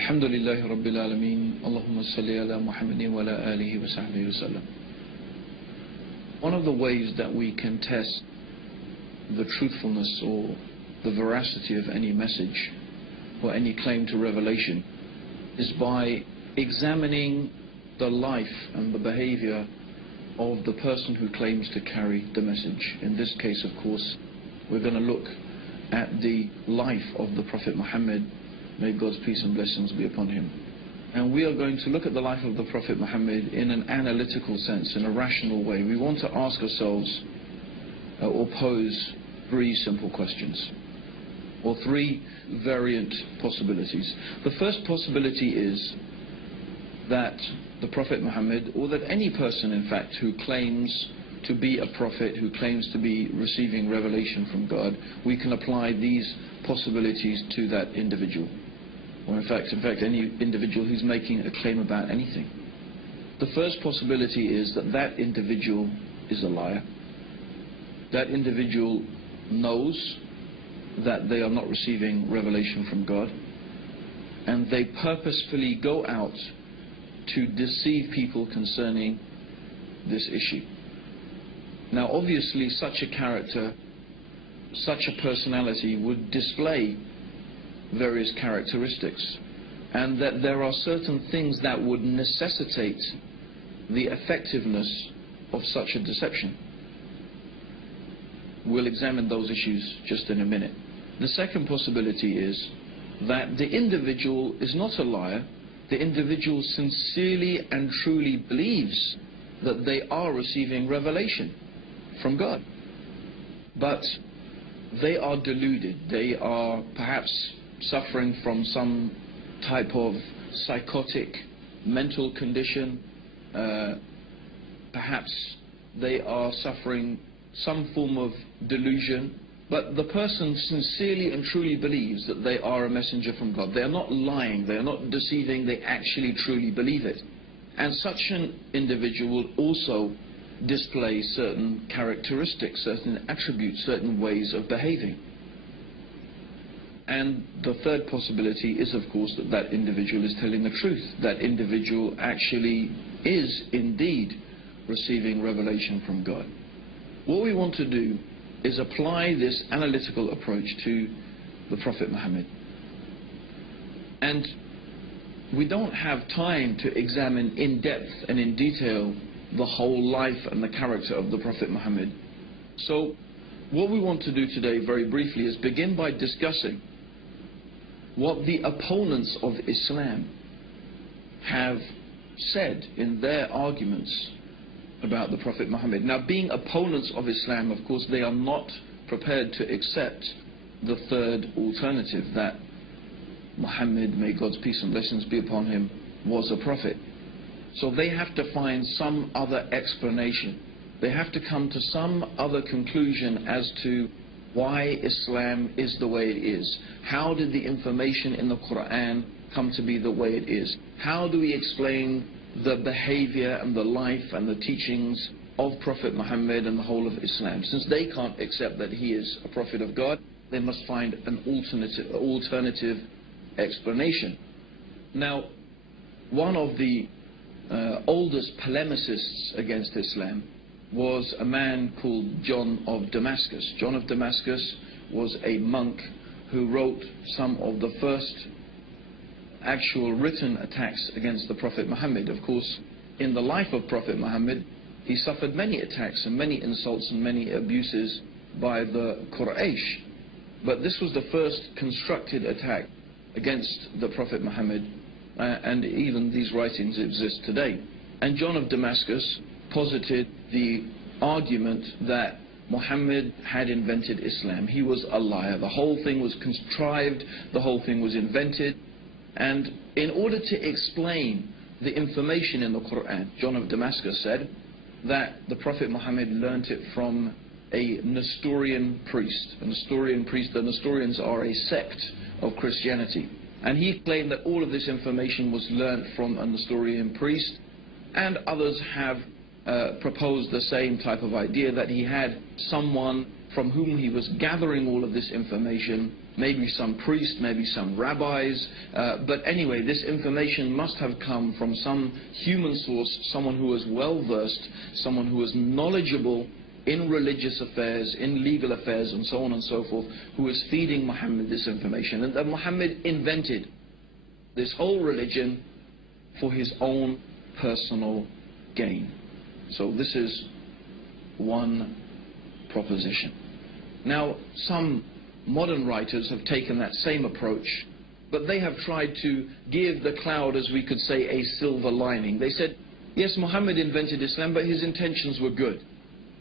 Alhamdulillahi Rabbil Alameen. Allahumma salli ala Muhammadin wa ala alihi wa sahbihi wa sallam. One of the ways that we can test the truthfulness or the veracity of any message or any claim to revelation is by examining the life and the behavior of the person who claims to carry the message. In this case, of course, we're going to look at the life of the Prophet Muhammad, may God's peace and blessings be upon him. And we are going to look at the life of the Prophet Muhammad in an analytical sense, in a rational way. We want to ask ourselves or pose three simple questions, or three variant possibilities. The first possibility is that the Prophet Muhammad, or that any person in fact who claims to be a prophet, who claims to be receiving revelation from God, we can apply these possibilities to that individual, or in fact any individual who's making a claim about anything. The first possibility is that that individual is a liar. That individual knows that they are not receiving revelation from God, and they purposefully go out to deceive people concerning this issue. Now obviously such a character, such a personality would display various characteristics, and that there are certain things that would necessitate the effectiveness of such a deception. We'll examine those issues just in a minute. The second possibility is that the individual is not a liar. The individual sincerely and truly believes that they are receiving revelation from God, but they are deluded. They are perhaps suffering from some type of psychotic mental condition. Perhaps they are suffering some form of delusion, but the person sincerely and truly believes that they are a messenger from God. They are not lying, they are not deceiving, they actually truly believe it. And such an individual will also display certain characteristics, certain attributes, certain ways of behaving. And the third possibility is, of course, that that individual is telling the truth. That individual actually is indeed receiving revelation from God. What we want to do is apply this analytical approach to the Prophet Muhammad. And we don't have time to examine in depth and in detail the whole life and the character of the Prophet Muhammad. So what we want to do today very briefly is begin by discussing what the opponents of Islam have said in their arguments about the Prophet Muhammad. Now, being opponents of Islam, of course, they are not prepared to accept the third alternative, that Muhammad, may God's peace and blessings be upon him, was a prophet. So they have to find some other explanation. They have to come to some other conclusion as to why Islam is the way it is. How did the information in the Quran come to be the way it is? How do we explain the behavior and the life and the teachings of Prophet Muhammad and the whole of Islam? Since they can't accept that he is a prophet of God, they must find an alternative explanation. Now, one of the oldest polemicists against Islam was a man called John of Damascus. John of Damascus was a monk who wrote some of the first actual written attacks against the Prophet Muhammad. Of course, in the life of Prophet Muhammad, he suffered many attacks and many insults and many abuses by the Quraysh. But this was the first constructed attack against the Prophet Muhammad, and even these writings exist today. And John of Damascus posited the argument that Muhammad had invented Islam. He was a liar. The whole thing was contrived, the whole thing was invented. And in order to explain the information in the Quran, John of Damascus said that the Prophet Muhammad learnt it from a Nestorian priest. A Nestorian priest, the Nestorians are a sect of Christianity. And he claimed that all of this information was learnt from a Nestorian priest, and others have proposed the same type of idea, that he had someone from whom he was gathering all of this information, maybe some priests, maybe some rabbis, but anyway, this information must have come from some human source, someone who was well versed, someone who was knowledgeable in religious affairs, in legal affairs, and so on and so forth, who was feeding Muhammad this information. And that Muhammad invented this whole religion for his own personal gain. So this is one proposition. Now, some modern writers have taken that same approach, but they have tried to give the cloud, as we could say, a silver lining. They said, yes, Muhammad invented Islam, but his intentions were good.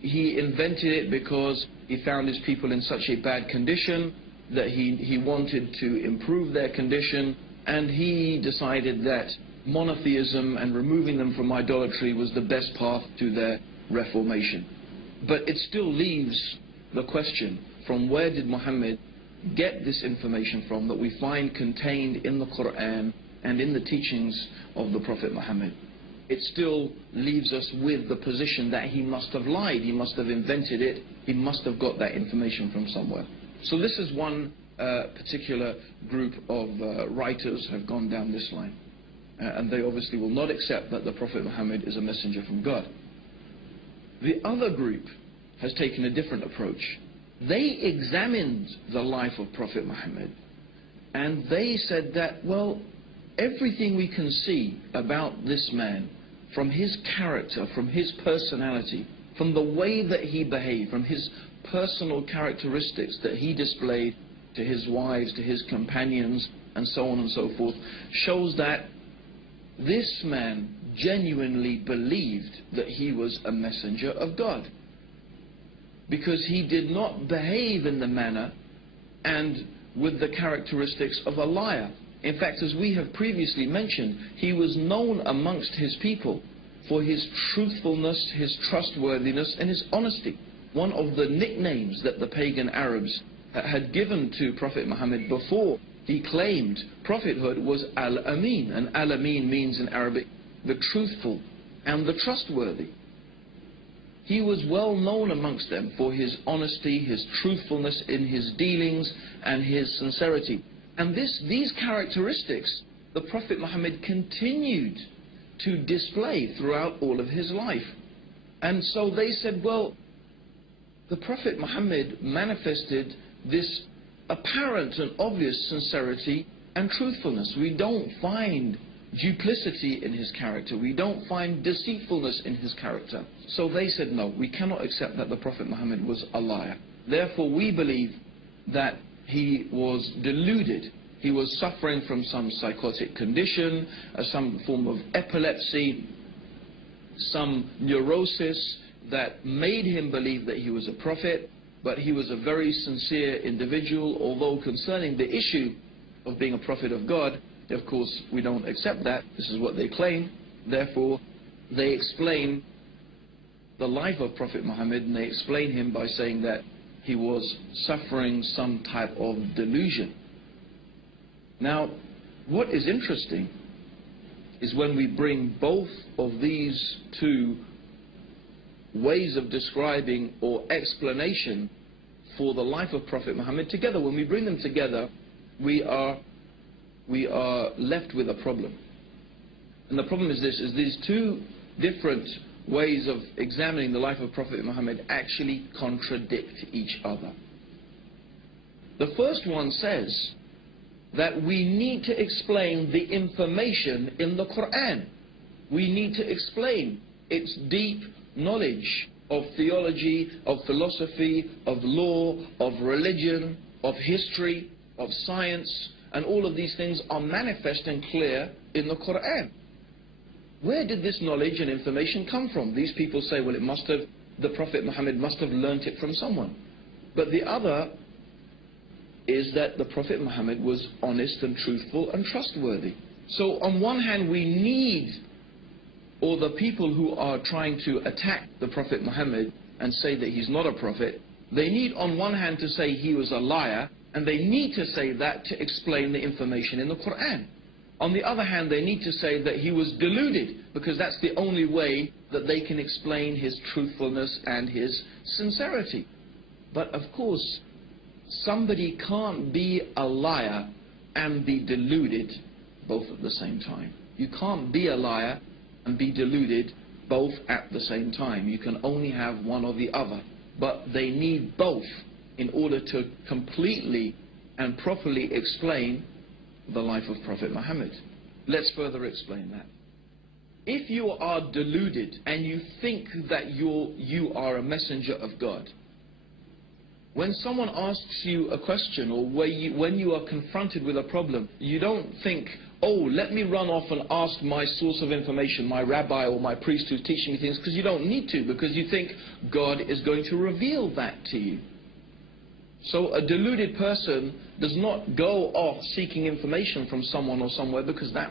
He invented it because he found his people in such a bad condition that he wanted to improve their condition, and he decided that monotheism and removing them from idolatry was the best path to their reformation. But it still leaves the question, from where did Muhammad get this information from that we find contained in the Quran and in the teachings of the Prophet Muhammad? It still leaves us with the position that he must have lied, he must have invented it, he must have got that information from somewhere. So this is one particular group of writers have gone down this line. And they obviously will not accept that the Prophet Muhammad is a messenger from God. The other group has taken a different approach. They examined the life of Prophet Muhammad, and they said that, well, everything we can see about this man, from his character, from his personality, from the way that he behaved, from his personal characteristics that he displayed to his wives, to his companions, and so on and so forth, shows that this man genuinely believed that he was a messenger of God, because he did not behave in the manner and with the characteristics of a liar. In fact, as we have previously mentioned, he was known amongst his people for his truthfulness, his trustworthiness, and his honesty. One of the nicknames that the pagan Arabs had given to Prophet Muhammad before he claimed prophethood was Al-Amin. And Al-Amin means in Arabic the truthful and the trustworthy. He was well known amongst them for his honesty, his truthfulness in his dealings, and his sincerity. And these characteristics the Prophet Muhammad continued to display throughout all of his life. And so they said, well, the Prophet Muhammad manifested this apparent and obvious sincerity and truthfulness. We don't find duplicity in his character. We don't find deceitfulness in his character. So they said, no, we cannot accept that the Prophet Muhammad was a liar. Therefore, we believe that he was deluded. He was suffering from some psychotic condition, some form of epilepsy, some neurosis that made him believe that he was a prophet, but he was a very sincere individual, although concerning the issue of being a prophet of God, of course, we don't accept that. This is what they claim. Therefore, they explain the life of Prophet Muhammad, and they explain him by saying that he was suffering some type of delusion. Now, what is interesting is when we bring both of these two ways of describing or explanation for the life of Prophet Muhammad together, when we bring them together, we are left with a problem. And the problem is this, is these two different ways of examining the life of Prophet Muhammad actually contradict each other. The first one says that we need to explain the information in the Quran. We need to explain its deep knowledge of theology, of philosophy, of law, of religion, of history, of science, and all of these things are manifest and clear in the Quran. Where did this knowledge and information come from? These people say, well, the Prophet Muhammad must have learnt it from someone. But the other is that the Prophet Muhammad was honest and truthful and trustworthy. So on one hand, we need, or the people who are trying to attack the Prophet Muhammad and say that he's not a prophet, they need on one hand to say he was a liar, and they need to say that to explain the information in the Quran. On the other hand, they need to say that he was deluded, because that's the only way that they can explain his truthfulness and his sincerity. But of course, somebody can't be a liar and be deluded both at the same time. You can't be a liar and be deluded both at the same time. You can only have one or the other. But they need both in order to completely and properly explain the life of Prophet Muhammad. Let's further explain that. If you are deluded and you think that you are a messenger of God, when someone asks you a question or when you are confronted with a problem, you don't think, oh, let me run off and ask my source of information, my rabbi or my priest who's teaching me things, because you don't need to, because you think God is going to reveal that to you. So a deluded person does not go off seeking information from someone or somewhere, because that